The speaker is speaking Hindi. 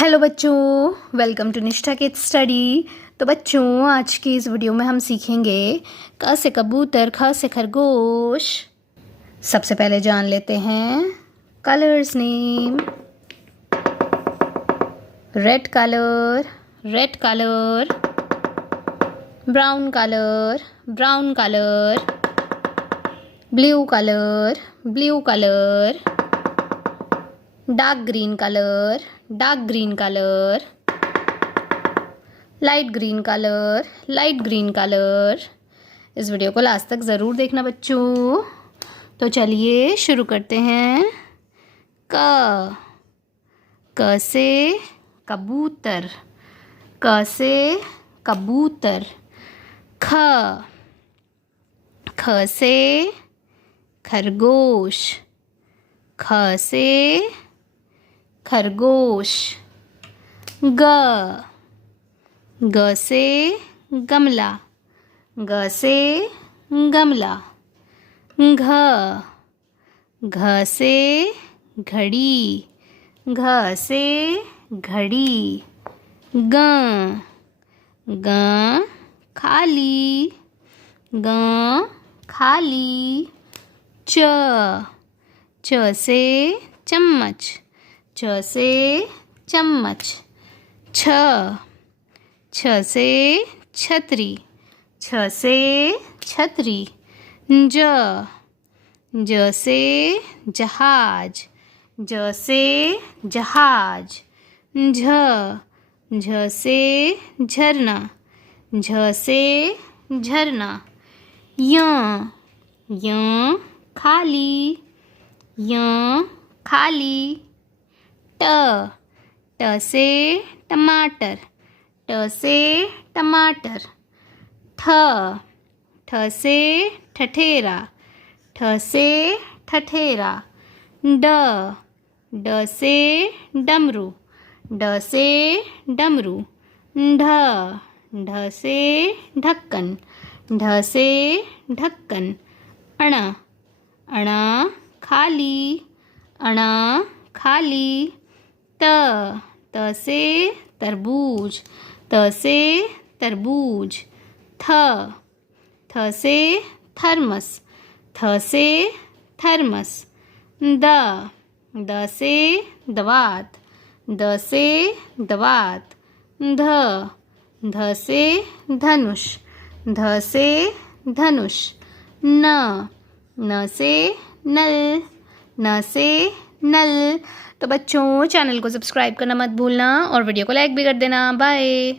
हेलो बच्चों, वेलकम टू निष्ठा किड्स स्टडी। तो बच्चों, आज की इस वीडियो में हम सीखेंगे क से कबूतर, ख से खरगोश। सबसे पहले जान लेते हैं colours name. Red colour, red colour. Brown colour, brown colour. Blue colour, blue colour. Dark green colour, dark green colour. Light green colour, light green colour. इस वीडियो को लास्ट तक ज़रूर देखना बच्चों। तो चलिए शुरू करते हैं। क से कबूतर, क से कबूतर। ख से खरगोश, ख से खरगोश। ग से गमला, ग से गमला। घ से घड़ी, घ से घड़ी। ग खाली, ग खाली। च से चम्मच, च से चम्मच। छ से छतरी, छ से छतरी। ज से जहाज, ज से जहाज। झ से झरना, झ से झरना। य खाली, य खाली। ट से टमाटर, ट से टमाटर। ठ से ठठेरा, ठ से ठठेरा। ड से डमरू, ड से डमरू। ढ से ढक्कन, ढ से ढक्कन। अणा खाली, अणा खाली। त से तरबूज, त से तरबूज। थ से थर्मस, थ से थर्मस। द से दवात, द से दवात। ध से धनुष, ध से धनुष। न से नल, न से नल। तो बच्चों, चैनल को सब्सक्राइब करना मत भूलना और वीडियो को लाइक भी कर देना। बाय।